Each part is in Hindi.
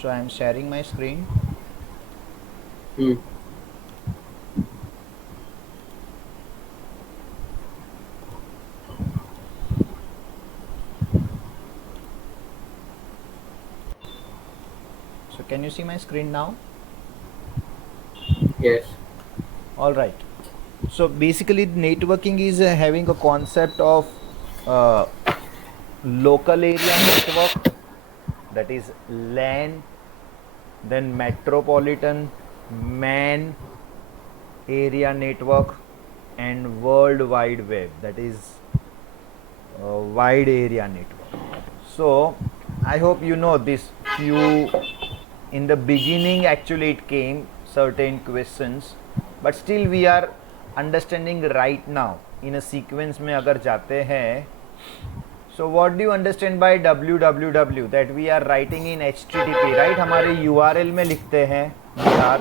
So I am sharing my screen. Hmm. So can you see my screen now? Yes. All right. So basically, networking is having a concept of uh, local area network, that is LAN, then metropolitan man area network, and world wide web, that is wide area network. So I hope you know this few. In the beginning actually it came certain questions, but still we are understanding right now in a sequence में अगर जाते हैं. So what do you understand by www, that we are writing in http, right? हमारे url में लिखते हैं निहार.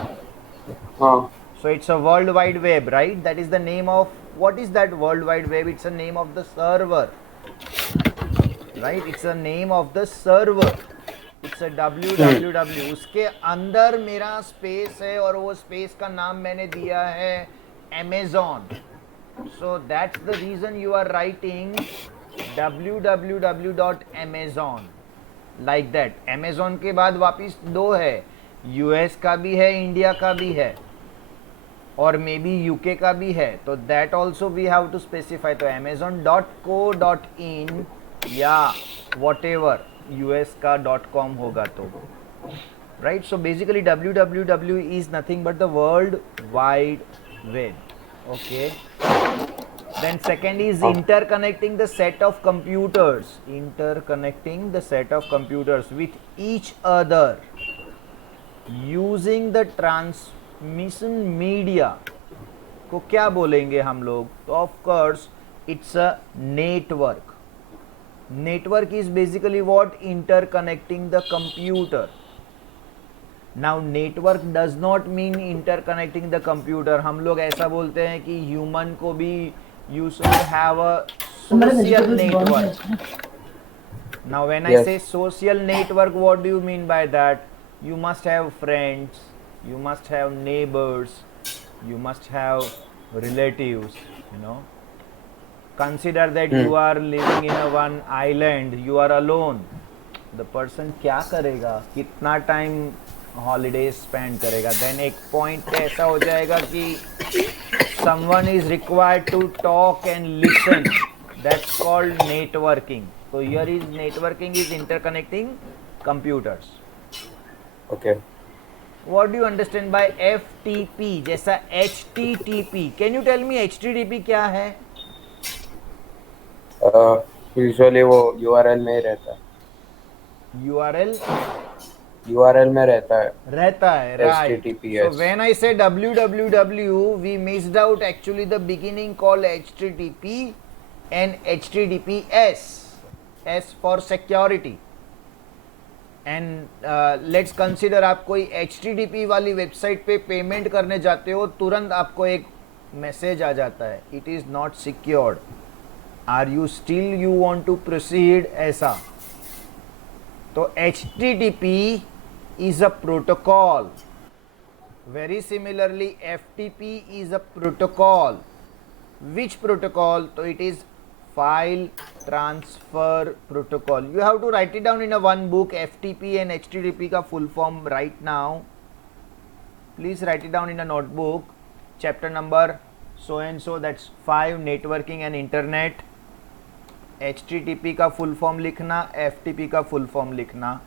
हाँ. So it's a world wide web, right? That is the name of, what is that world wide web? It's a name of the server, right? It's a name of the server. It's a Hmm. www. उसके अंदर मेरा स्पेस है और वो स्पेस का नाम मैंने दिया है Amazon. So that's the reason you are writing www.amazon like that. Amazon के बाद वापिस दो है, यूएस का भी है, इंडिया का भी है, और मे बी यूके का भी है. तो that also we have to specify. तो amazon.co.in या वॉट एवर यूएस का .com होगा तो, right? So basically www is nothing but the world wide web. Okay. Then second is हाँ. interconnecting the set of computers, interconnecting the set of computers with each other using the transmission media को क्या बोलेंगे हम लोग? तो of course it's a network. Network is basically what? Interconnecting the computer. Now network does not mean interconnecting the computer. हम लोग ऐसा बोलते हैं कि ह्यूमन को भी you should have a social network. Now when I say Yes. social network, what do you mean by that? You must have friends, you must have neighbors, you must have relatives, you know. Consider that Hmm. you are living in a one island, you are alone. The person क्या करेगा, कितना टाइम हॉलीडे स्पेंड करेगा? देन एक पॉइंट पे ऐसा हो जाएगा कि someone is required to talk and listen. That's called networking. So here is networking is interconnecting computers. Okay. What do you understand by FTP? जैसा HTTP. Can you tell me HTTP क्या है? यूजुअली वो यूआरएल में ही रहता है. URL यूआरएल में रहता है. रहता है, H T right? T P So S. when I say www, we missed out actually the beginning called HTTP and HTTPS. S for security. And let's consider आप कोई HTTP वाली वेबसाइट पे पेमेंट करने जाते हो, तुरंत आपको एक मैसेज आ जाता है, it is not secured. Are you still you want to proceed, ऐसा. तो HTTP is a protocol. Very similarly, FTP is a protocol. Which protocol? So it is file transfer protocol. You have to write it down in a one book, FTP and HTTP का full form right now. Please write it down in a notebook. Chapter number so and so, that's 5, networking and internet. HTTP का full form लिखना, FTP का full form लिखना.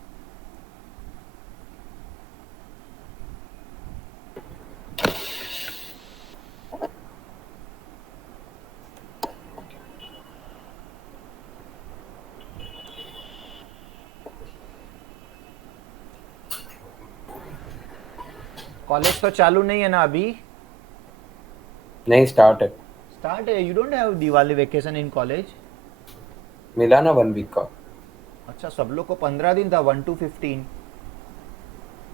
कॉलेज तो चालू नहीं है ना अभी? नहीं, स्टार्ट है. स्टार्ट है. You don't have Diwali vacation in college? मिला ना 1 वीक का. अच्छा, सब लोग को 15 दिन था, 1 to 15.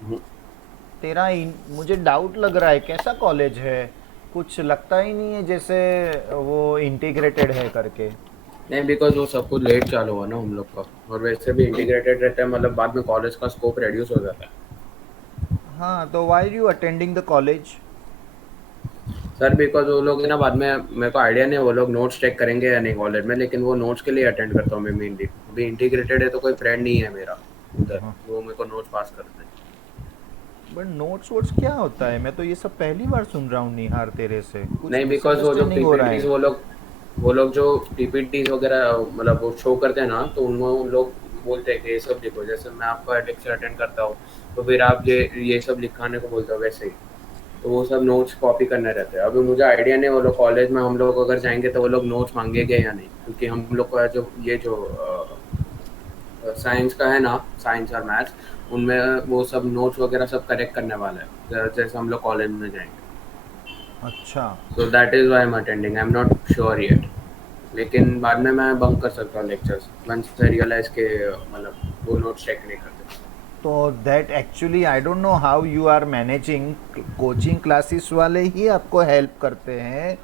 हम्म. तेरा मुझे डाउट लग रहा है, कैसा कॉलेज है? कुछ लगता ही नहीं है जैसे वो इंटीग्रेटेड है करके. नहीं, बिकॉज वो सब कुछ लेट चालू हुआ ना हम लोग का, और वैसे भी इंटीग्रेटेड रहता है, मतलब बाद में कॉलेज का स्कोप रिड्यूस हो जाता है। हाँ, तो why you attending the college? Sir because वो लोग है ना, बाद में मेरे को आइडिया नहीं है वो लोग नोट्स चेक करेंगे या नहीं कॉलेज में, लेकिन वो नोट्स के लिए अटेंड करता हूँ मैं मेनली। अभी इंटीग्रेटेड है तो कोई फ्रेंड नहीं है मेरा उधर, हाँ, वो मेरे को नोट्स पास करते हैं। बट नोट्स वोट्स क्या होता है? मैं तो ये सब पहली बार सुन रहा हूँ निहार तेरे से, कुछ नहीं, बिकॉज वो जो मिसअंडरस्टैंडिंग हो रहा पीपीटीज है। वो लोग जो पीपीटीज वगैरह मतलब वो शो करते हैं ना, तो उनमें उन लोग बोलते हैं कि ये सब लिखो, जैसे मैं आपका लेक्चर अटेंड करता हूँ तो फिर आप ये सब लिखाने को बोलते हो वैसे ही। तो वो सब नोट्स कॉपी करने रहते हैं। अभी मुझे आइडिया नहीं वो लोग कॉलेज में हम लोग अगर जाएंगे तो वो लोग नोट्स मांगेंगे या नहीं, क्योंकि हम लोग का जो ये जो साइंस का है ना, साइंस और मैथ्स, उनमें वो सब नोट्स वगैरह सब करेक्ट करने वाला है जैसे हम लोग कॉलेज में जाएंगे। अच्छा, so that is why I am attending, I am not sure yet. लेकिन बाद में मैं बंक कर सकता हूँ लेक्चर्स वंस आई रियलाइज के मतलब वो नोट्स चेक नहीं करते। तो that actually I don't know how you are managing. Coaching classes वाले ही आपको हेल्प करते हैं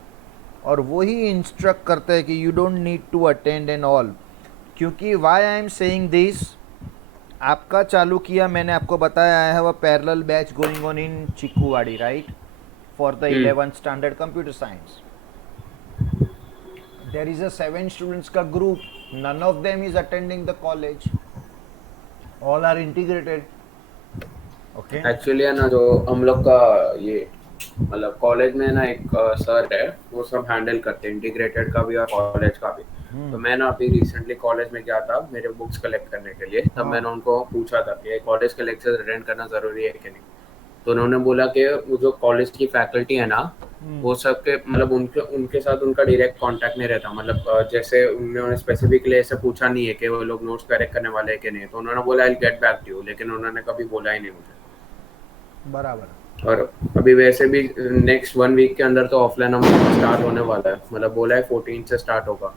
और वो ही इंस्ट्रक्ट करते हैं कि you don't need to attend and all. क्योंकि why I am saying this, आपका चालू किया, मैंने आपको बताया, I have a parallel batch going on in Chikkuwadi, right, for the hmm. 11th standard computer science. There is a 7 students का group. None of them is attending the college. All are integrated. Okay. Actually है ना, जो हम लोग का ये मतलब कॉलेज में ना एक सर है, वो सब हैंडल करते हैं इंटीग्रेटेड का भी और कॉलेज का भी। तो मैं ना अभी रिसेंटली कॉलेज में गया था मेरे बुक्स कलेक्ट करने के लिए, तब हाँ। मैंने उनको पूछा था कि कॉलेज के लेक्चर अटेंड करना ज़रूरी है कि नहीं। तो उन्होंने बोला कि वो जो कॉलेज की फैकल्टी है ना, वो सब के मतलब उनके उनके साथ उनका डायरेक्ट कांटेक्ट नहीं रहता, मतलब जैसे उन्होंने स्पेसिफिकली ऐसे पूछा नहीं है कि वो लोग नोट्स करेक्ट करने वाले हैं कि नहीं, तो उन्होंने बोला I get back to you, लेकिन उन्होंने कभी बोला ही नहीं मुझे। बराबर। और अभी वैसे भी नेक्स्ट 1 वीक के अंदर तो ऑफलाइन हम स्टार्ट होने वाला है, मतलब बोला है 14 से स्टार्ट होगा।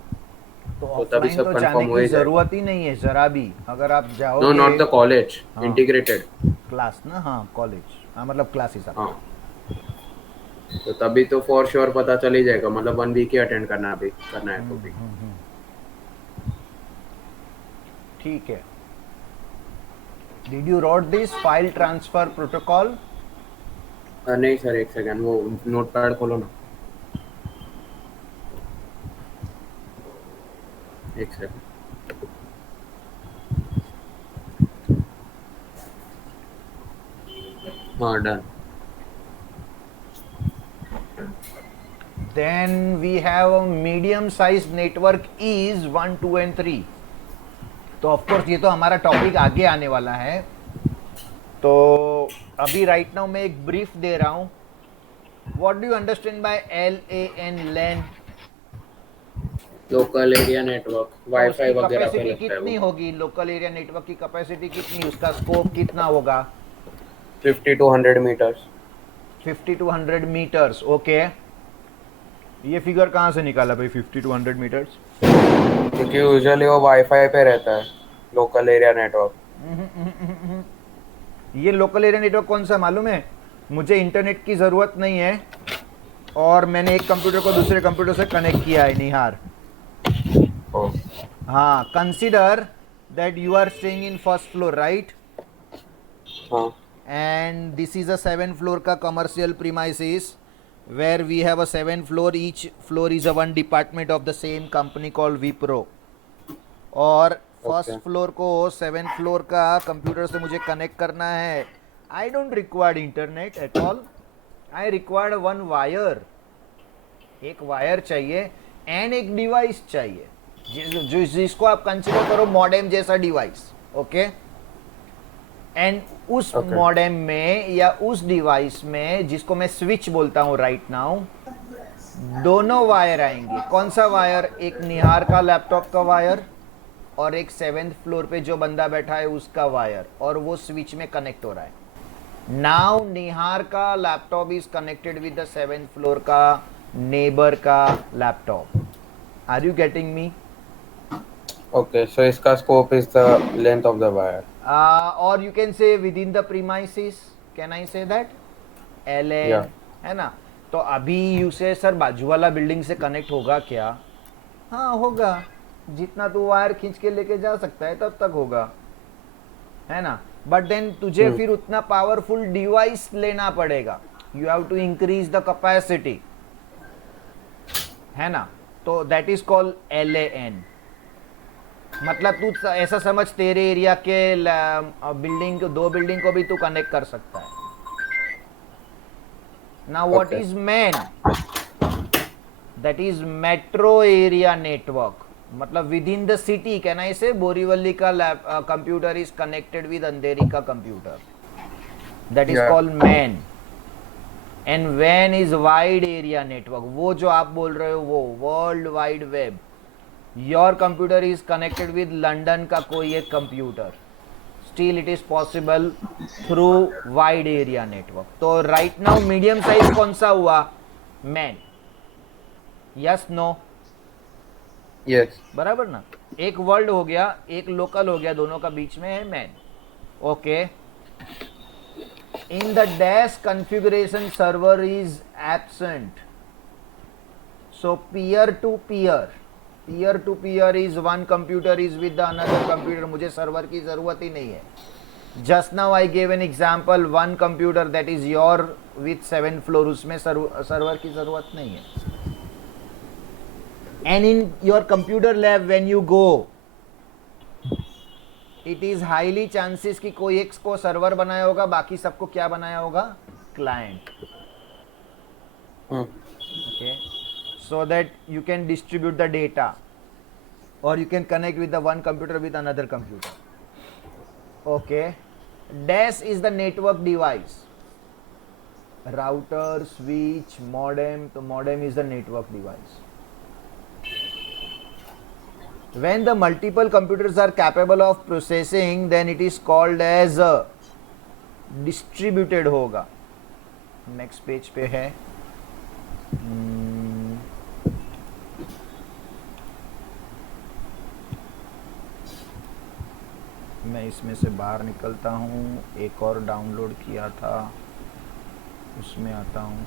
तो तो तभी ऑफलाइन सब तो कंफर्म जाने हो की ही जाएगा। ज़रूरत ही नहीं है ज़रा भी, अगर आप नो, जाओगे। नॉट द कॉलेज, हाँ, इंटीग्रेटेड। क्लास ना, हाँ कॉलेज, हाँ मतलब क्लासेस हाँ, आपके। तो तभी तो फॉर श्योर पता चल ही जाएगा, मतलब 1 वीक ही अटेंड करना है, अभी करना है तो भी। ठीक है। Did you wrote this file transfer protocol? नहीं सर, एक सेकेंड, वो नोट पैड खोलो ना, एक सेकेंड। हाँ, done. Then we have a medium sized network is 1, 2 and 3. तो ऑफ कोर्स ये तो हमारा टॉपिक आगे आने वाला है। तो अभी राइट नाउ मैं एक ब्रीफ दे रहा हूँ। What do you understand by LAN LAN? Local area network, तो वाईफाई उसकी वगैरह पे कैपेसिटी लगता है कितनी वो। होगी? लोकल एरिया नेटवर्क की कैपेसिटी कितनी, उसका स्कोप कितना होगा? 50 to 100 metres. 50 to 100 metres. Okay, ये फिगर कहाँ से निकाला भाई, 50 to 100 मीटर्स? क्योंकि यूजुअली वो वाईफाई पे रहता है, लोकल एरिया नेटवर्क। ये लोकल एरिया नेटवर्क कौन सा मालूम है? मुझे इंटरनेट की ज़रूरत नहीं है और मैंने एक कंप्यूटर को दूसरे कंप्यूटर से कनेक्ट किया है, निहार। ओ, हाँ, consider that you are staying in first floor, right, हाँ, and this is a 7 floor का commercial premises where we have a 7 floor, each floor is a one department of the same company called Wipro। और फर्स्ट ओके, फ्लोर को 7 फ्लोर का कंप्यूटर से मुझे कनेक्ट करना है। I don't required internet at all, I required one wire. एक वायर चाहिए एंड एक डिवाइस चाहिए, जिसको आप कंसिडर करो मॉडेम जैसा डिवाइस। ओके, एंड उस ओके, मॉडेम में या उस डिवाइस में, जिसको मैं स्विच बोलता हूं राइट नाउ, दोनों वायर आएंगे। कौन सा वायर? एक निहार का लैपटॉप का वायर और एक 7th फ्लोर पे जो बंदा बैठा है उसका वायर, और वो स्विच में कनेक्ट हो रहा है। नाउ निहार का laptop is connected with the 7th floor का नेबर का laptop. Are you getting me? Okay. So इसका scope is the length of the wire. और you can say within the premises, can I say that या, LAN, है ना? तो अभी यू से सर बाजू वाला बिल्डिंग से कनेक्ट होगा क्या? हाँ होगा, जितना तू वायर खींच के लेके जा सकता है तब तक होगा, है ना। बट देन तुझे फिर उतना पावरफुल डिवाइस लेना पड़ेगा, you have to increase the capacity, है ना। तो दैट इज कॉल्ड LAN। मतलब तू ऐसा समझ, तेरे एरिया के बिल्डिंग, 2 बिल्डिंग को भी तू कनेक्ट कर सकता है। Now what Okay. Is MAN? That is metro area network. मतलब within the city, can I say Borivali का computer is connected with Andheri का computer, that is Yeah. Called MAN. And वैन इज वाइड एरिया नेटवर्क, वो जो आप बोल रहे हो वो world wide web. Your computer is connected with London का कोई एक computer, still it is possible through wide area network. तो राइट नाउ मीडियम साइज कौन सा हुआ? मैन। Yes no? Yes. बराबर ना। एक वर्ल्ड हो गया, एक लोकल हो गया, दोनों का बीच में है MAN. Okay. In the dash configuration server is absent, so peer to peer is one computer is with the another computer, मुझे सर्वर की जरूरत ही नहीं है। Just now I gave an example, one computer that is your with 7 floor, उसमें सर्वर की जरूरत नहीं है। And in your computer lab when you go, it is highly chances कि कोई एक को सर्वर बनाया होगा, बाकी सबको क्या बनाया होगा? Client. Okay, so that you can distribute the data or you can connect with the one computer with another computer. Okay, dash is the network device, router, switch, modem. तो modem is the network device. When the multiple computers are capable of processing, then it is called as distributed होगा। नेक्स्ट पेज पे है, मैं इसमें से बाहर निकलता हूँ, एक और डाउनलोड किया था उसमें आता हूँ।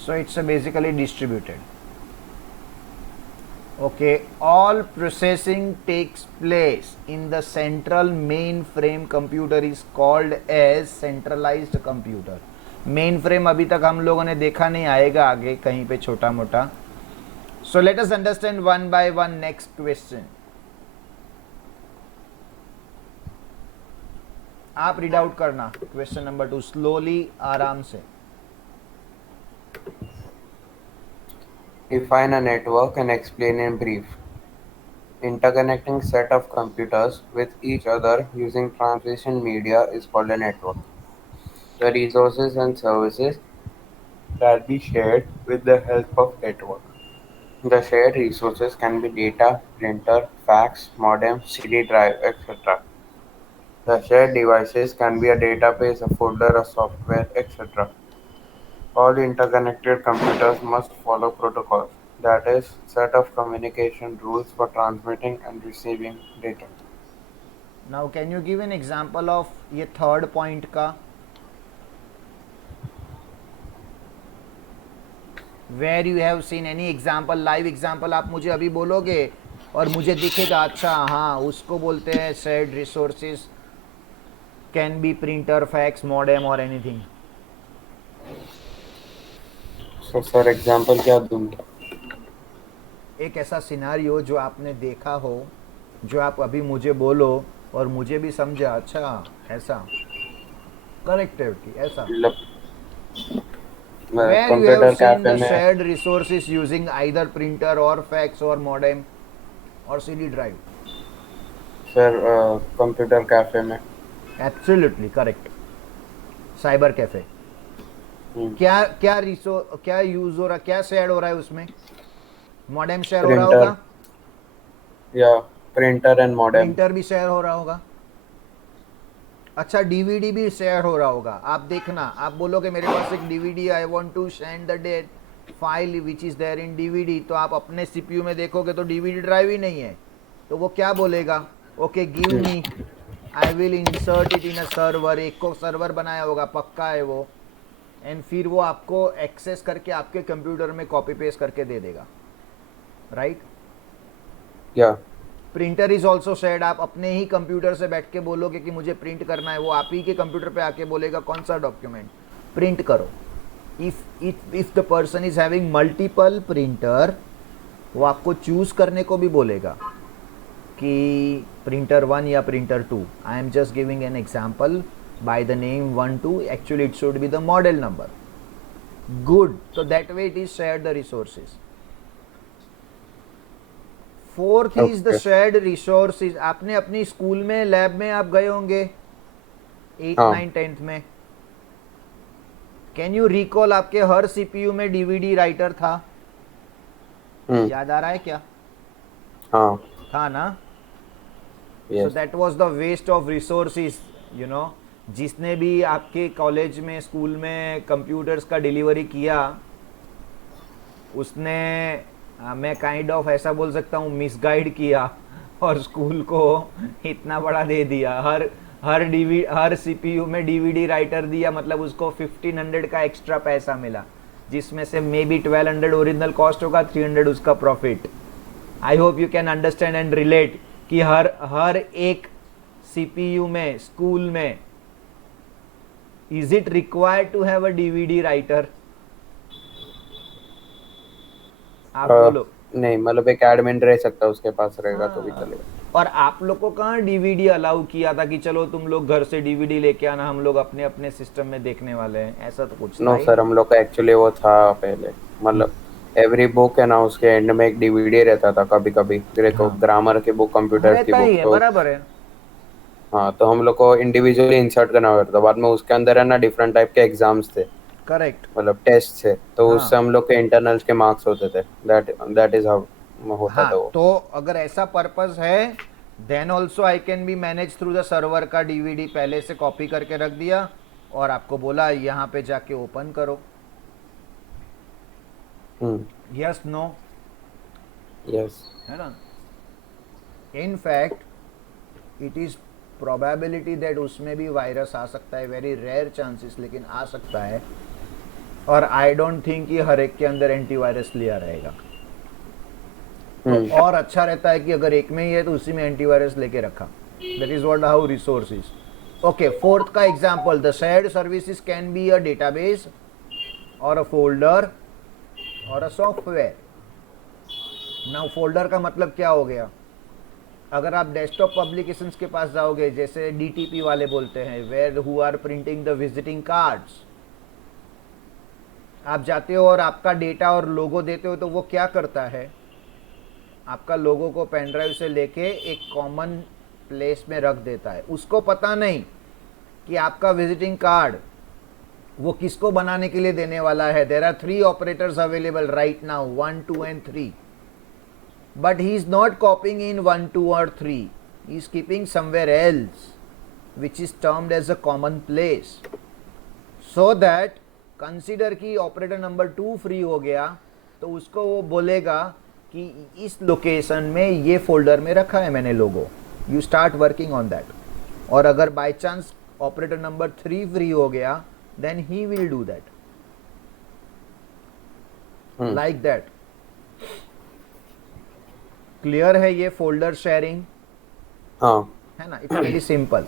So it's basically distributed. Okay, all processing takes place in the central mainframe computer is called as centralized computer. Mainframe अभी तक हम लोगों ने देखा नहीं, आएगा आगे कहीं पे छोटा मोटा। So let us understand one by one next question. आप रीड आउट करना क्वेश्चन नंबर 2 स्लोली, आराम से। Define a network and explain in brief. Interconnecting set of computers with each other using transmission media is called a network. The resources and services can be shared with the help of network. The shared resources can be data, printer, fax, modem, CD drive, etc. The shared devices can be a database, a folder, a software, etc. All interconnected computers must follow protocols, that is, set of communication rules for transmitting and receiving data. Now can you give an example of ये थर्ड पॉइंट का? Where you have seen any example, live example आप मुझे अभी बोलोगे और मुझे दिखेगा, अच्छा हाँ उसको बोलते हैं shared resources, can be printer, fax, modem or anything. So, sir, example क्या दूँ? एक ऐसा सिनारियो जो आपने देखा हो, जो आप अभी मुझे बोलो और मुझे भी समझा, अच्छा ऐसा कनेक्टिविटी ऐसा, मतलब where you have computer seen cafe the में shared resources using either printer or fax or modem or CD drive. Sir computer cafe में। Absolutely correct. साइबर कैफे, क्या क्या क्या यूज हो रहा, क्या शेयर हो रहा है उसमें? मॉडेम शेयर हो रहा प्रिंटर होगा, या प्रिंटर एंड मॉडेम। प्रिंटर भी शेयर हो रहा होगा, अच्छा डीवीडी भी शेयर हो रहा होगा। आप देखना, आप बोलोगे मेरे पास एक DVD, I want to send the data file which is there in DVD, तो आप अपने सीपीयू में देखोगे तो डीवीडी ड्राइव ही नहीं है, तो वो क्या बोलेगा, okay give me, I will insert it in a server, एक को सर्वर बनाया होगा पक्का है वो, एंड फिर वो आपको एक्सेस करके आपके कंप्यूटर में कॉपी पेस्ट करके दे देगा, राइट? या प्रिंटर इज ऑल्सो शेयर्ड, आप अपने ही कंप्यूटर से बैठ के बोलोगे कि मुझे प्रिंट करना है, वो आप ही के कंप्यूटर पे आके बोलेगा कौन सा डॉक्यूमेंट प्रिंट करो। If the person is having multiple printer, वो आपको चूज करने को भी बोलेगा कि प्रिंटर 1 या printer 2। I am just giving an example by the name 1 2, actually it should be the model number. Good, so that way it is shared the resources. Fourth is the Okay. Shared resources. आपने अपनी स्कूल में लैब में आप गए होंगे 8th हाँ। 9th 10th में, कैन यू रिकॉल आपके हर सीपीयू में डीवीडी राइटर था? याद आ रहा है क्या? हाँ था ना? So yes that was the waste of resources, you know. जिसने भी आपके कॉलेज में स्कूल में कंप्यूटर्स का डिलीवरी किया, उसने मैं काइंड ऑफ ऐसा बोल सकता हूँ मिसगाइड किया और स्कूल को इतना बड़ा दे दिया। हर सीपीयू में डीवीडी राइटर दिया, मतलब उसको 1500 का एक्स्ट्रा पैसा मिला, जिसमें से मे बी 1200 ओरिजिनल कॉस्ट होगा, 300 उसका profit. I hope you can understand and relate कि हर एक सीपीयू में स्कूल में is it required to have a DVD writer? आप बोलो। नहीं, मतलब एक एडमिन रह सकता है, उसके पास रहेगा तो भी हाँ। चलेगा। और आप लोग को कहाँ डीवीडी अलाउ किया था कि चलो तुम लोग घर से डीवीडी लेके आना, हम लोग अपने अपने सिस्टम में देखने वाले हैं? ऐसा तो कुछ नो था सर, हम लोग का एक्चुअली वो था पहले, मतलब एवरी बुक है ना, उसके एंड में एक डीवीडी रहता था। कभी कभी देखो, हाँ। ग्रामर की बुक, कंप्यूटर्स की रहता बुक, ही है, तो बराबर है। हाँ, तो हम लोग को इंडिविजुअली इंसर्ट करना पड़ता था। बाद में उसके अंदर है ना डिफरेंट टाइप के एग्जाम्स थे, करेक्ट। मतलब टेस्ट थे, तो हाँ उससे हम लोग के इंटरनल्स के मार्क्स होते थे। दैट इज हाउ होता हाँ, था वो। तो अगर ऐसा पर्पस है then also I can be manage through the server का डीवीडी पहले से कॉपी करके रख दिया और आपको बोला यहाँ पे जाके ओपन करो। Yes no? यस है ना? In fact it is probability that उसमें भी वायरस आ सकता है, वेरी रेयर चांसेस, लेकिन आ सकता है। और आई डोंट थिंक कि हर एक के अंदर एंटीवायरस लिया रहेगा। तो और अच्छा रहता है कि अगर एक में ही है तो उसी में एंटीवायरस लेके रखा। That is what how resource is. Okay, fourth का example, the shared services can be a database और अ फोल्डर और अ सॉफ्टवेयर। नाउ फोल्डर का मतलब क्या हो गया? अगर आप डेस्कटॉप पब्लिकेशंस के पास जाओगे, जैसे डीटीपी वाले बोलते हैं, where who are printing the visiting cards, आप जाते हो और आपका डेटा और लोगो देते हो, तो वो क्या करता है, आपका लोगो को पेन ड्राइव से लेके एक कॉमन प्लेस में रख देता है। उसको पता नहीं कि आपका विजिटिंग कार्ड वो किसको बनाने के लिए देने वाला है। There are 3 operators available right now, 1 2 and 3, but he is not copying in 1 2 or 3, he is keeping somewhere else which is termed as a common place, so that consider कि ऑपरेटर नंबर 2 फ्री हो गया तो उसको वो बोलेगा कि इस लोकेशन में ये फोल्डर में रखा है मैंने लोगो, you start working on that. और अगर by chance operator number 3 free हो गया then he will do that, like that. Clear है ये फोल्डर शेयरिंग? हाँ है ना? It's very simple.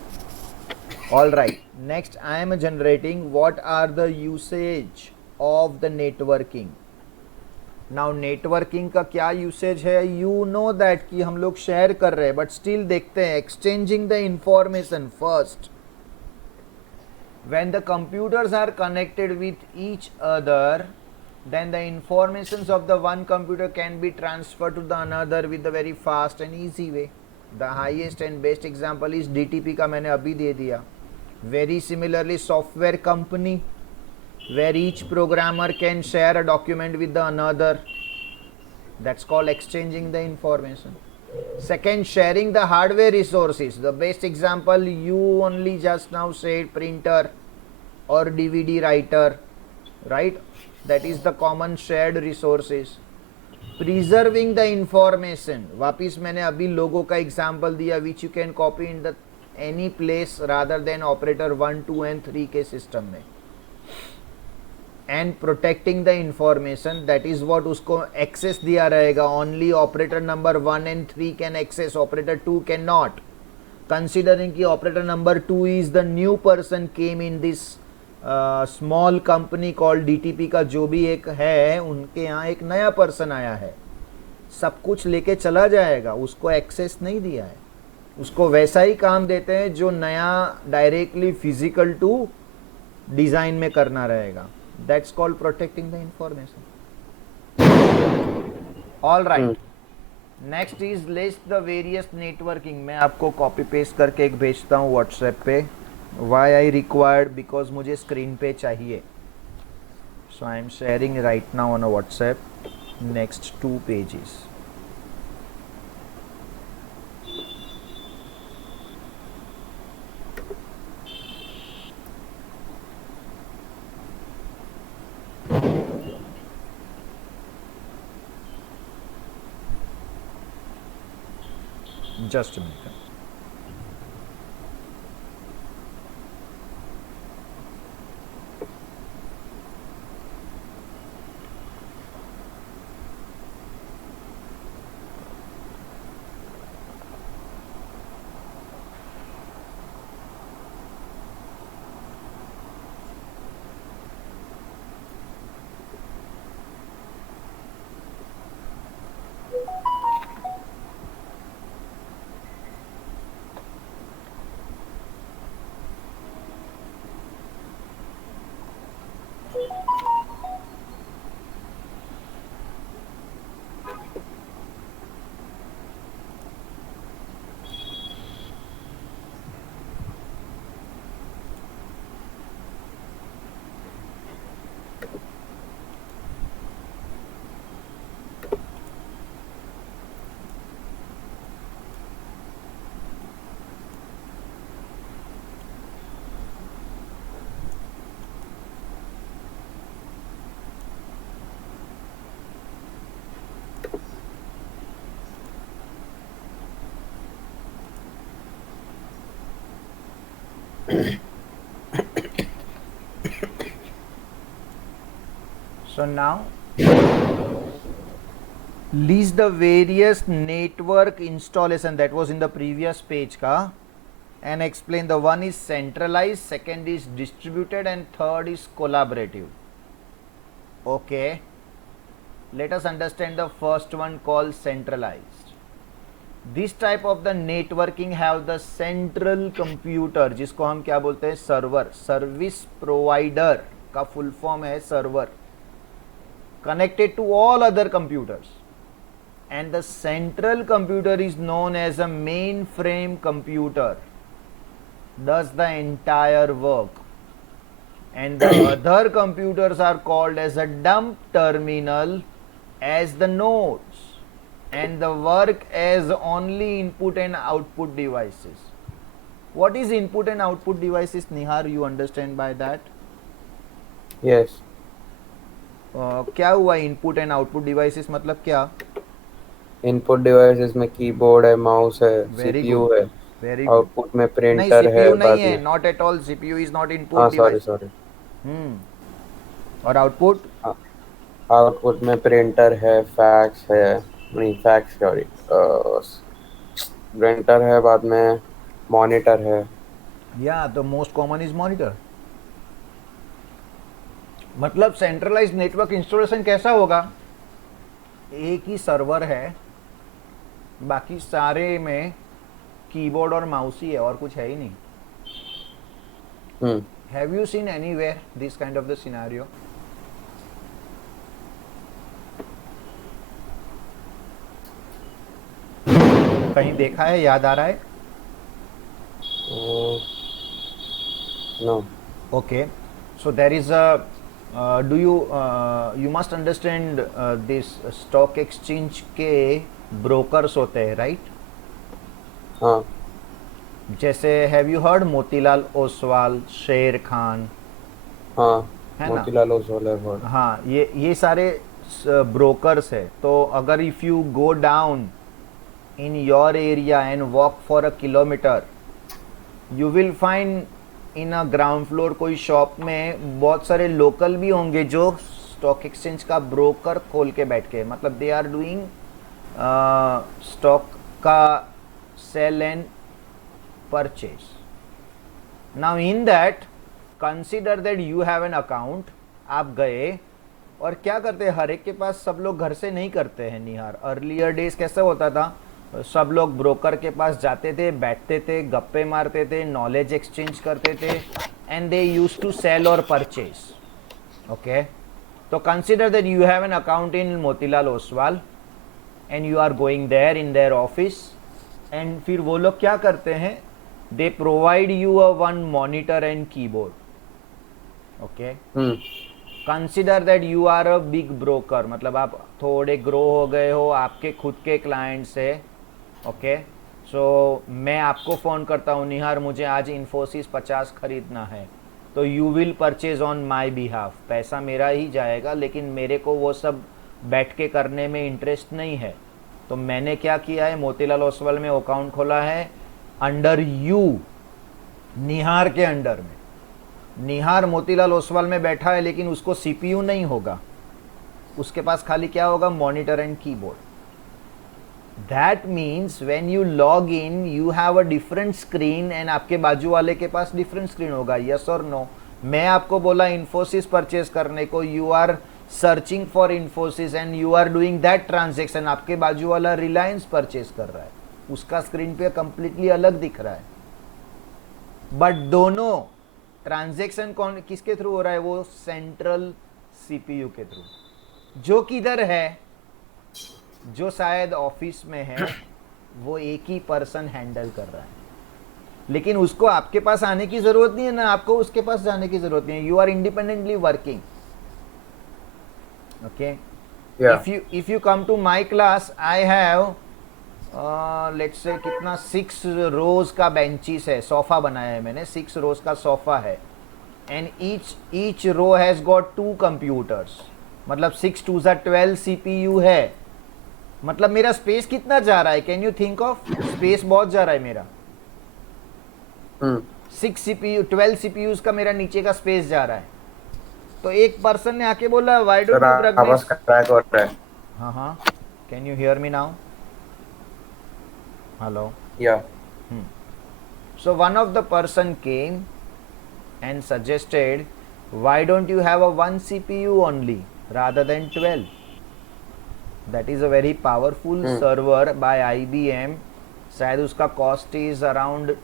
All right, next I am generating what are the usage of the networking. Now networking का क्या यूसेज है, यू नो दैट कि हम लोग शेयर कर रहे हैं, बट स्टिल देखते हैं exchanging the information first. When the computers are connected with each other, then the informations of the one computer can be transferred to the another with a very fast and easy way. The highest and best example is DTP का मैंने अभी दे दिया. Very similarly, software company where each programmer can share a document with the another. That's called exchanging the information. Second, sharing the hardware resources. The best example you only just now said, printer or DVD writer, right? That is the common shared resources. Preserving the information. वापिस मैंने अभी लोगों का example दिया which you can copy in the any place rather than operator 1, 2 and 3 के system में. And protecting the information, that is what उसको access दिया रहेगा. Only operator number 1 and 3 can access, operator 2 cannot. Considering कि operator number 2 is the new person came in this small company called DTP का जो भी एक है, उनके यहाँ एक नया person आया है, सब कुछ लेके चला जाएगा, उसको access नहीं दिया है. उसको वैसा ही काम देते हैं जो नया directly physical to design में करना रहेगा. That's called protecting the information. All right. Next is list the various networking. मैं आपको copy paste करके एक भेजता हूँ WhatsApp पे. Why I required? Because मुझे screen पे चाहिए. So I am sharing right now on a WhatsApp. Next 2 pages. Just a minute. So now list the various network installation that was in the previous page ka, and explain. The one is centralized, second is distributed, and third is collaborative. Okay, let us understand the first one called centralized. This type of the networking have the central computer, जिसको हम क्या बोलते हैं, सर्वर. सर्विस प्रोवाइडर का फुल फॉर्म है server, connected to all other computers, and the central computer is known as a mainframe computer, does the entire work, and the other computers are called as a dump terminal as the nodes, and the work as only input and output devices. What is input and output devices, Nihar? You understand by that? Yes. क्या हुआ इनपुट एंड आउटपुट डिवाइसेस मतलब क्या? इनपुट डिवाइसेस में कीबोर्ड है, माउस है, Very सीपीयू good. है, Very good. आउटपुट में नहीं, प्रिंटर है. सीपीयू बाद नहीं है, में not at all. CPU is not हाँ, इनपुट सॉरी डिवाइस. सॉरी. और आउटपुट? आउटपुट में प्रिंटर है, फैक्स है, नहीं फैक्स सॉरी, प्रिंटर है, बाद में मॉनिटर है. या the most common is monitor. मतलब सेंट्रलाइज्ड नेटवर्क इंस्टॉलेशन कैसा होगा? एक ही सर्वर है, बाकी सारे में कीबोर्ड और माउस ही है और कुछ है ही नहीं. Have you seen anywhere this kind of the scenario? कहीं देखा है, याद आ रहा है? No. Okay, so there is a do you you must understand this stock exchange के brokers होते हैं, right? हाँ. जैसे have you heard Motilal Oswal, शेर खान, हाँ. है ना? मोतीलाल ओसवाल है बहुत. हाँ, ये सारे ब्रोकर्स है. तो अगर if you go down in your area and walk for a kilometre, you will find in a ground floor कोई शॉप में बहुत सारे लोकल भी होंगे जो स्टॉक एक्सचेंज का ब्रोकर खोल के बैठ के, मतलब दे आर डूइंग स्टॉक का sale and purchase. Now in that consider that you have an account. आप गए और क्या करते हैं, हर एक के पास, सब लोग घर से नहीं करते हैं निहार. अर्लियर डेज कैसा होता था, सब लोग ब्रोकर के पास जाते थे, बैठते थे, गप्पे मारते थे, नॉलेज एक्सचेंज करते थे, and they use to sell और परचेज. ओके, तो consider that you have an account in Motilal Oswal and you are going there in their office, and फिर वो लोग क्या करते हैं, they provide you a one monitor and keyboard. Okay, consider that you are a big broker, मतलब आप थोड़े ग्रो हो गए हो, आपके खुद के क्लाइंट्स है. ओके, सो मैं आपको फ़ोन करता हूँ, निहार मुझे आज इन्फोसिस 50 खरीदना है, तो you will purchase on my behalf. पैसा मेरा ही जाएगा, लेकिन मेरे को वो सब बैठ के करने में इंटरेस्ट नहीं है. तो मैंने क्या किया है, मोतीलाल ओसवाल में अकाउंट खोला है अंडर यू, निहार के अंडर में. निहार मोतीलाल ओसवाल में बैठा है, लेकिन उसको सीपीयू नहीं होगा, उसके पास खाली क्या होगा, monitor and keyboard. That means when you log in you have a different screen and आपके बाजू वाले के पास डिफरेंट स्क्रीन होगा. यस और नो? मैं आपको बोला इन्फोसिस परचेज करने को, you are searching for Infosys and you are doing that transaction. आपके बाजू वाला रिलायंस परचेज कर रहा है, उसका स्क्रीन पे कंप्लीटली अलग दिख रहा है, बट दोनों ट्रांजैक्शन कौन किसके थ्रू हो रहा है, वो सेंट्रल सीपीयू के थ्रू, जो किधर है, जो शायद ऑफिस में है, वो एक ही पर्सन हैंडल कर रहा है. लेकिन उसको आपके पास आने की जरूरत नहीं है ना, आपको उसके पास जाने की जरूरत नहीं है. You are independently working. Okay, if you come to my class, I have let's say कितना 6 रोज का बेंचीस है, सोफा बनाया है मैंने, 6 रोज का सोफा है, and each row has got 2 computers, मतलब 6 2 12 सीपीयू है. मतलब मेरा स्पेस कितना जा रहा है, can you think of, space बहुत जा रहा है मेरा. 6 सीपीयू 12 सीपीयूज का मेरा नीचे का स्पेस जा रहा है. तो एक पर्सन ने आके बोला, व्हाई डोंट यू प्रैक्टिस. हाँ हाँ, can you hear me now? Hello. Yeah. So one of the person came and suggested, why don't you have a 1 CPU only rather than 12? That is a very powerful server by IBM. शायद उसका cost is around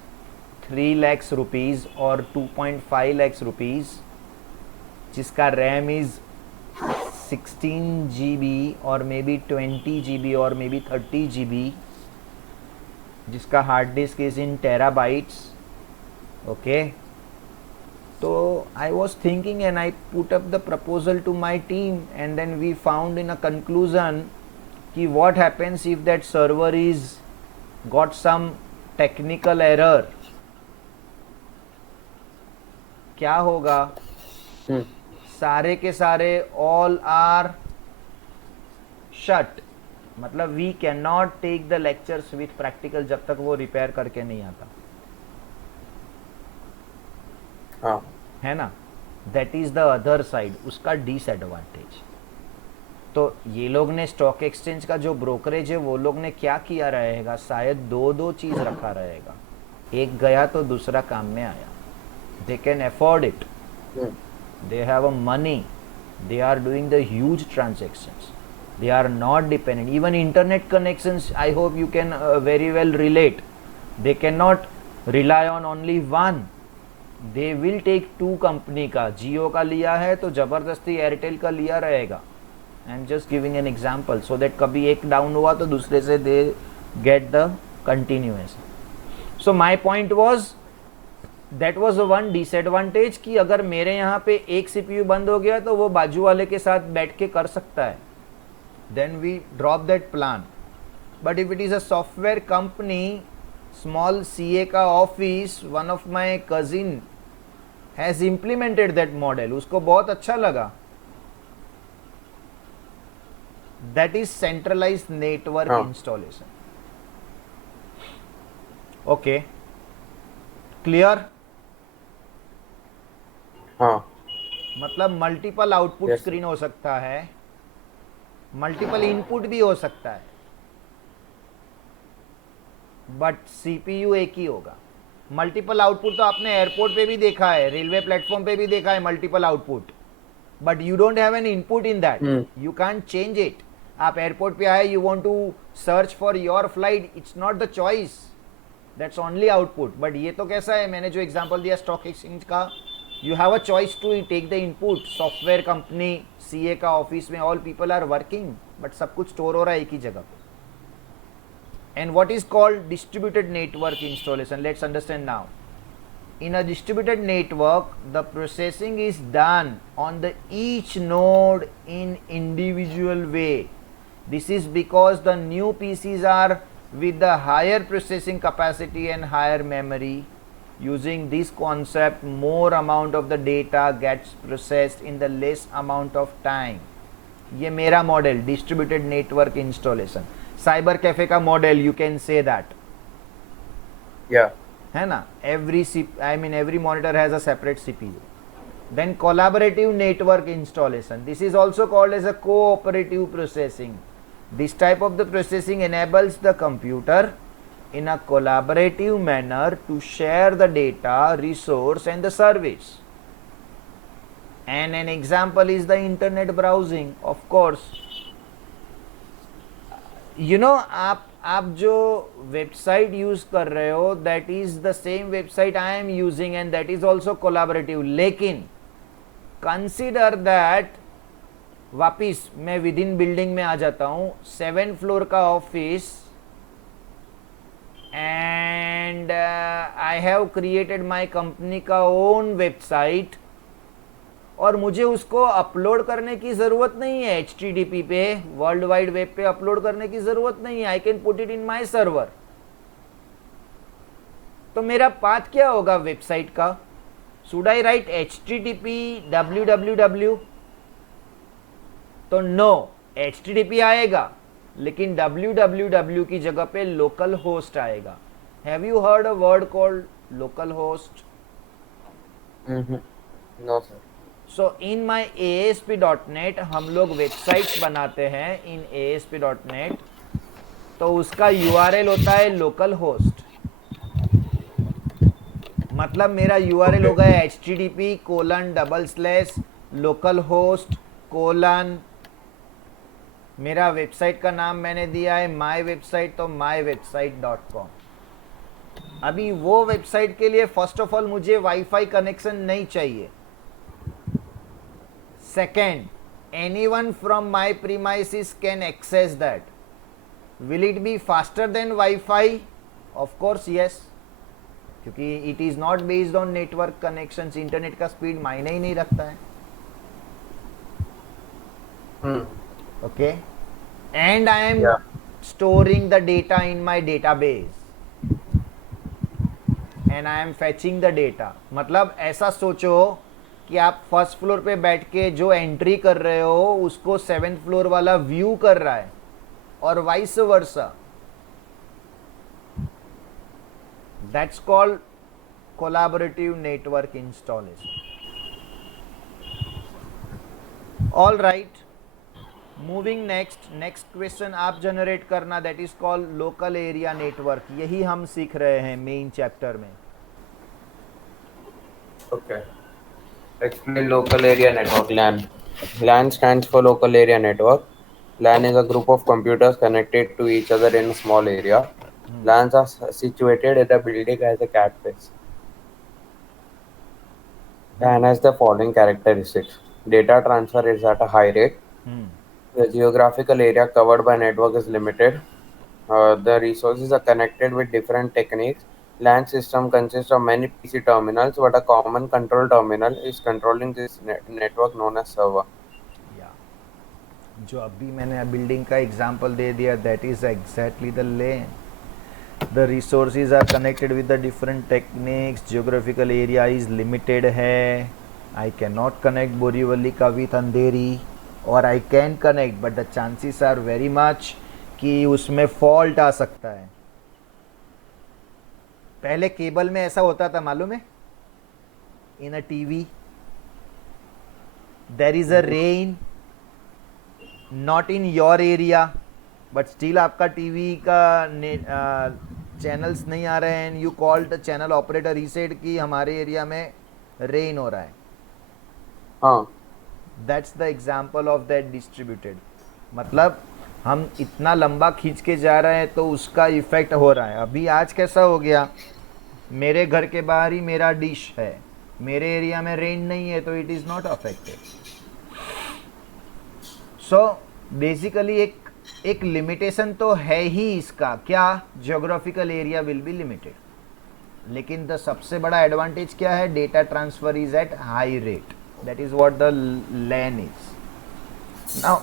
3 lakhs rupees और 2.5 lakhs rupees, जिसका RAM is 16 GB और maybe 20 GB और maybe 30 GB, जिसका hard disk is in terabytes. Okay, तो I was thinking and I put up the proposal to my team, and then we found in a conclusion कि what happens if that server is got some technical error. क्या होगा, सारे के सारे ऑल आर शट, मतलब we can not take the lectures with practical जब तक वो रिपेयर करके नहीं आता. हाँ, है ना? That is the other side, उसका डिसएडवांटेज. तो ये लोग ने स्टॉक एक्सचेंज का जो ब्रोकरेज है, वो लोग ने क्या किया रहेगा, शायद दो चीज रखा रहेगा, एक गया तो दूसरा काम में आया. They can afford it, they have a money, they are doing the huge transactions. They are not dependent. Even internet connections, I hope you can very well relate. They cannot rely on only one. They will take two company का. जियो का लिया है तो ज़बरदस्ती एयरटेल का लिया रहेगा. I am just giving an example so that कभी एक डाउन हुआ तो दूसरे से they get the continuous. So my point was that was one disadvantage कि अगर मेरे यहाँ पे एक सीपीयू बंद हो गया तो वो बाजू वाले के साथ बैठ के कर सकता है. Then we drop that plan. But if it is a software company, small CA का office, one of my cousin has implemented that model, उसको बहुत अच्छा लगा. That is centralised network installation. Okay, clear? हाँ. मतलब मल्टीपल आउटपुट स्क्रीन हो सकता है, मल्टीपल इनपुट भी हो सकता है, बट सीपीयू एक ही होगा. मल्टीपल आउटपुट तो आपने एयरपोर्ट पे भी देखा है, रेलवे प्लेटफॉर्म पे भी देखा है multiple output, but you don't have an input in that. You can change it. आप एयरपोर्ट पे आए, you want to search for your flight, it's not the choice, that's only output. But ये तो कैसा है, मैंने जो एग्जांपल दिया स्टॉक एक्सचेंज का, you have a choice to take the input. Software company, CA का ऑफिस में all people are working, but सब कुछ स्टोर हो रहा है एक ही जगह पे. And what is called distributed network installation? Let's understand now. In a distributed network, the processing is done on the each node in individual way. This is because the new PCs are with the higher processing capacity and higher memory. Using this concept, more amount of the data gets processed in the less amount of time. ये मेरा model distributed network installation. Cyber cafe का model, you can say that, है ना. Every monitor has a separate CPU. Then collaborative network installation, this is also called as a cooperative processing. This type of the processing enables the computer in a collaborative manner to share the data, resource and the service. And an example is the internet browsing, of course. You know, आप जो वेबसाइट यूज कर रहे हो, that is the same website I am using and that is also collaborative. लेकिन कंसिडर दैट वापिस मैं विद इन बिल्डिंग में आ जाता हूँ, 7th फ्लोर का office, and I have created my company का ओन वेबसाइट, और मुझे उसको अपलोड करने की ज़रूरत नहीं है HTTP पे, वर्ल्ड वाइड वेब पे अपलोड करने की ज़रूरत नहीं है. I can put it in my server. तो मेरा पाथ क्या होगा वेबसाइट का? Should I write HTTP www? तो नो, HTTP आएगा लेकिन www की जगह पे लोकल होस्ट आएगा. Have you heard a word called local host? No sir. So in my ASP.NET हम लोग वेबसाइट्स बनाते हैं इन ASP.NET, तो उसका URL होता है लोकल होस्ट. मतलब मेरा URL होगा http://localhost:/, मेरा वेबसाइट का नाम मैंने दिया है माई वेबसाइट, तो mywebsite.com. अभी वो वेबसाइट के लिए फर्स्ट ऑफ ऑल मुझे वाईफाई कनेक्शन नहीं चाहिए. Second, anyone from my premises can access that. Will it be faster than Wi-Fi? Of course, yes. क्योंकि it is not based on network connections. Internet का स्पीड मायने ही नहीं रखता है. Okay. And I am storing the data in my database. And I am fetching the data. मतलब ऐसा सोचो कि आप फर्स्ट फ्लोर पे बैठ के जो एंट्री कर रहे हो उसको 7th फ्लोर वाला व्यू कर रहा है, और vice versa. That's called collaborative network installation. All right, moving next question आप जनरेट करना, that is called local area network. यही हम सीख रहे हैं मेन चैप्टर में. Okay. Explain local area network. LAN. LAN stands for local area network. LAN is a group of computers connected to each other in a small area. LANs are situated in a building as a campus and has the following characteristics. Data transfer is at a high rate. The geographical area covered by network is limited. The resources are connected with different techniques. LAN system consists of many PC terminals, but a common control terminal is controlling this network known as server. या जो अभी मैंने बिल्डिंग का एग्जांपल दे दिया, that is exactly the LAN. The resources are connected with the different techniques. Geographical area is limited है. I can not connect Borivali का विथ अंधेरी, और I can connect, but the chances are very much कि उसमें फॉल्ट आ सकता है. पहले केबल में ऐसा होता था, मालूम है? In a TV there is a rain, not in your area, but still आपका टीवी का चैनल्स नहीं आ रहे हैं. You called the channel operator, he said कि हमारे एरिया में रेन हो रहा है. हाँ. That's the example of that distributed. मतलब हम इतना लंबा खींच के जा रहे हैं तो उसका इफेक्ट हो रहा है. अभी आज कैसा हो गया, मेरे घर के बाहर ही मेरा डिश है, मेरे एरिया में रेन नहीं है, तो it is not affected. So basically एक लिमिटेशन तो है ही इसका, क्या? Geographical area will be limited. लेकिन द सबसे बड़ा एडवांटेज क्या है? Data transfer is at high rate. That is what the LAN is. Now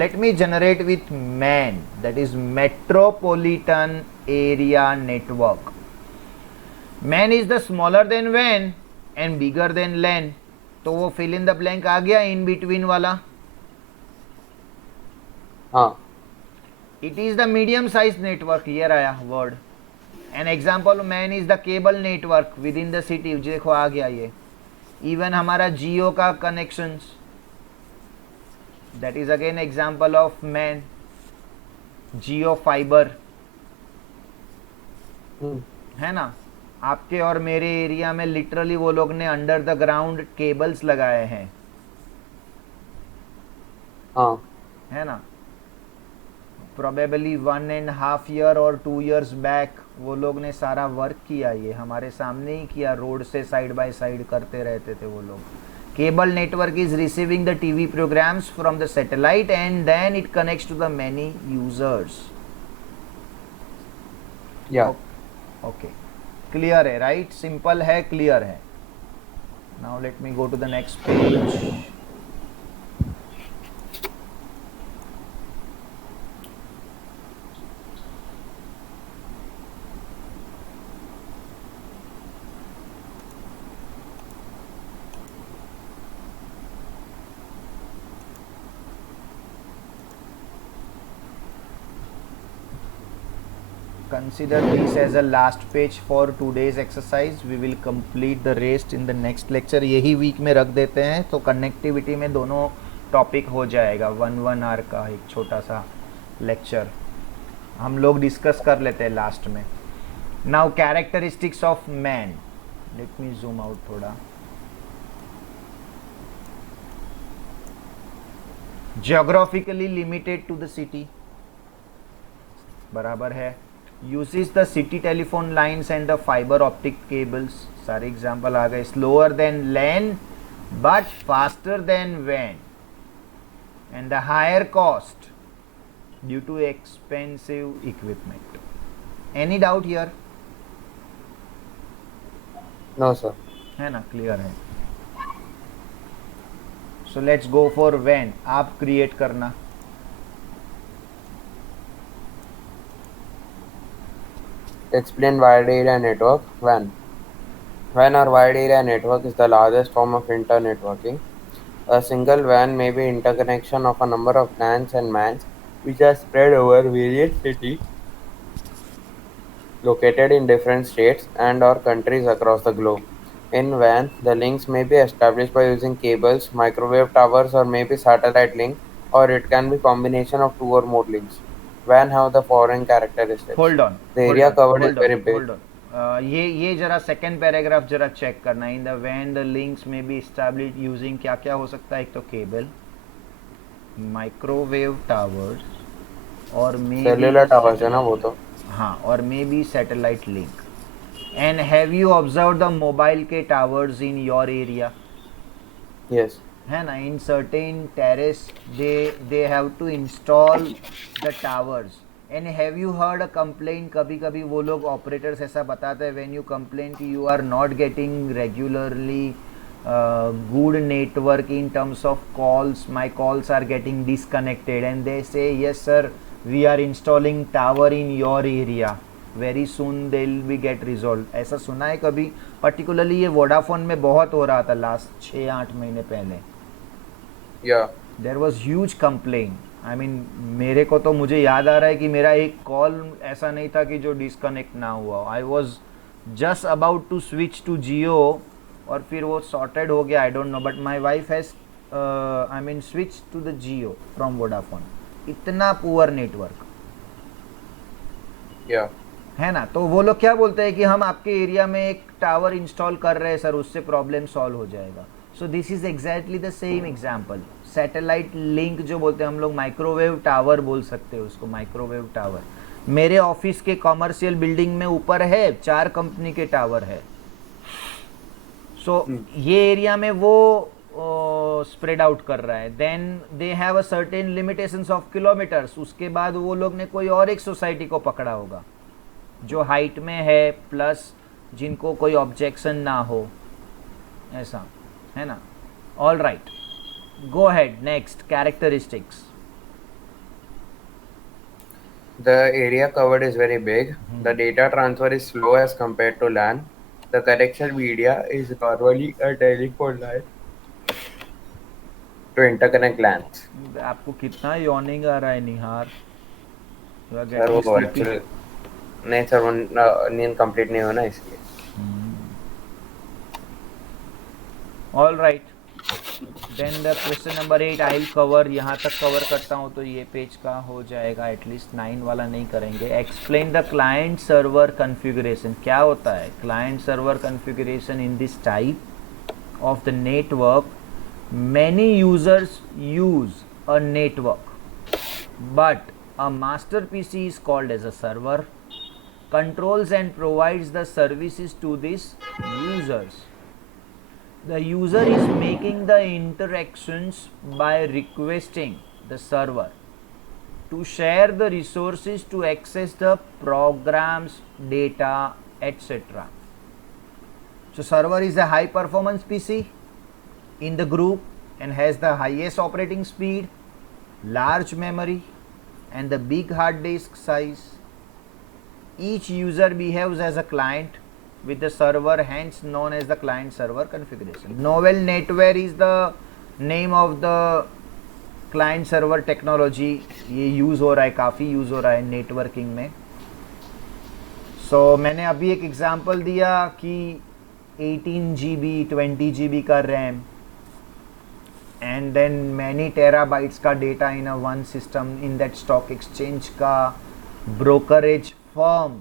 let me generate with MAN, that is Metropolitan Area Network. MAN is the smaller than WAN and bigger than LAN. तो वो fill in the blank आ गया in between वाला. हाँ. It is the medium sized network. here आया word. An example MAN is the cable network within the city. देखो आ गया ये. Even हमारा जियो का connections, that is again example of MAN. Jio fibre है ना. आपके और मेरे एरिया में लिटरली वो लोग ने अंडर द ग्राउंड केबल्स लगाए हैं. हाँ. है ना. प्रोबेबली 1.5 year और 2 years बैक वो लोग ने सारा वर्क किया, ये हमारे सामने ही किया. रोड से साइड बाय साइड करते रहते थे वो लोग. Cable network is receiving the TV programs from the satellite and then it connects to the many users. Yeah. Okay. Clear है, right? Simple है, clear है. Now let me go to the next page. Consider this as a last page for today's exercise. We will complete the rest in the next lecture. यही वीक में रख देते हैं तो कनेक्टिविटी में दोनों टॉपिक हो जाएगा. 1 आवर का एक छोटा सा लेक्चर हम लोग डिस्कस कर लेते हैं लास्ट में. Now characteristics of MAN. Let me zoom out थोड़ा. Geographically limited to the city, बराबर है. uses the city telephone lines and the fiber optic cables. सारे एग्जाम्पल आ गए. slower than LAN but faster than WAN and the higher cost due to expensive equipment. Any doubt here? No sir. है ना, क्लियर है. so let's go for WAN. आप क्रिएट करना. Explain wide area network. WAN. WAN or wide area network is the largest form of internetworking. A single WAN may be interconnection of a number of LANs and MANs which are spread over various cities located in different states and or countries across the globe. In WAN, the links may be established by using cables, microwave towers or maybe satellite link, or it can be combination of 2 or more links. WAN have the following characteristics. Hold on. The area covered is very big. Hold on. ये जरा सेकंड पैराग्राफ जरा चेक करना. In the when the links में बी एस्टैब्लिश यूजिंग क्या क्या हो सकता है. एक तो केबल, माइक्रोवेव टावर्स और मे बी, सेल्युलर टावर्स है ना वो तो। हाँ, और maybe satellite link. And have you observe the mobile के towers in your area? Yes. है ना, in certain terrace they have to install the towers. And have you heard a complain? कभी कभी वो लोग ऑपरेटर्स ऐसा बताते हैं, व्हेन यू कंप्लेन कि you are not getting regularly good network in terms of calls, my calls are getting disconnected, and they say yes sir, we are installing tower in your area, very soon they will be get resolved. ऐसा सुना है कभी? पर्टिकुलरली ये वोडाफोन में बहुत हो रहा था लास्ट 6-8 महीने पहले. या there was huge complain. I mean मेरे को तो, मुझे याद आ रहा है कि मेरा एक कॉल ऐसा नहीं था कि जो डिस्कनेक्ट ना हुआ. I was just about to switch to Jio और फिर वो सॉर्टेड हो गया. I don't know, but my wife has I mean switch to the Jio from Vodafone. इतना पुअर नेटवर्क या है ना. तो वो लोग क्या बोलते हैं कि हम आपके एरिया में एक टावर इंस्टॉल कर रहे हैं सर, उससे प्रॉब्लम सॉल्व हो जाएगा. So this is exactly the same example. Satellite link जो बोलते हैं हम लोग, माइक्रोवेव टावर बोल सकते हैं उसको, माइक्रोवेव टावर. मेरे ऑफिस के कॉमर्शियल बिल्डिंग में ऊपर है 4 कंपनी के टावर है. सो ये एरिया में वो स्प्रेड आउट कर रहा है. Then they have a certain limitations of kilometers. उसके बाद वो लोग ने कोई और एक सोसाइटी को पकड़ा होगा जो हाइट में है, प्लस जिनको कोई ऑब्जेक्शन ना हो, ऐसा है ना. All right, go head. Next, characteristics. The area covered is very big. The data transfer is slow as compared to LAN. The connection media is normally a telephone line to interconnect LANs. आपको कितना यॉर्निंग आ रहा है Nihar? You are sir getting वो स्लीपी. एक्चुअली नहीं सर, वो नींद कंप्लीट नहीं हुआ ना इसलिए. All right, then the question number 8 I cover. यहाँ तक कवर करता हूँ तो ये पेज का हो जाएगा. एटलीस्ट 9 वाला नहीं करेंगे. Explain the client server configuration. क्या होता है client server configuration? In this type of the network many users use a network, but a master PC is called as a server, controls and provides the services to these users. The user is making the interactions by requesting the server to share the resources to access the programs, data, etc. So server is a high performance PC in the group and has the highest operating speed, large memory, and the big hard disk size. Each user behaves as a client with the server, hence known as the client server configuration. Novel NetWare is the name of the client server technology. ये यूज़ हो रहा है, काफ़ी यूज़ हो रहा है नेटवर्किंग में. सो मैंने अभी एक एग्जांपल दिया कि 18 GB 20 GB का RAM and then many terabytes का data in a one system in that stock exchange का brokerage firm,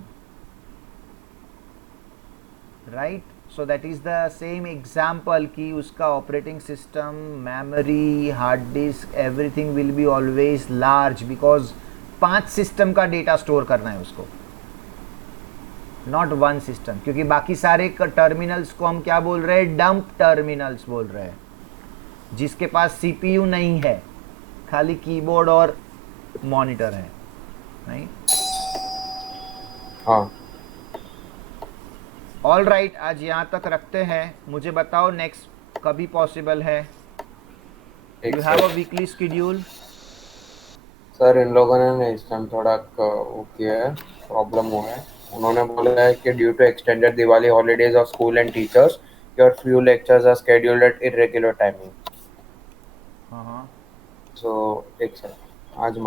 right? So that is the same example कि उसका operating system, memory, hard disk, everything will be always large because 5 system का data store करना है उसको, not one system. क्योंकि बाकी सारे टर्मिनल्स को हम क्या बोल रहे हैं? डंप टर्मिनल्स बोल रहे हैं, जिसके पास सीपीयू नहीं है, खाली कीबोर्ड और मॉनिटर है, नहीं? हाँ. ऑल राइट, आज यहाँ तक रखते हैं. मुझे बताओ नेक्स्ट कभी पॉसिबल है? You have a weekly schedule? Sir इन लोगों ने इस टाइम थोड़ा वो किया है, प्रॉब्लम हुआ है. उन्होंने बोला है कि due to extended Diwali holidays of school and teachers your few lectures are scheduled at irregular timing. हाँ हाँ. सो एक सर आज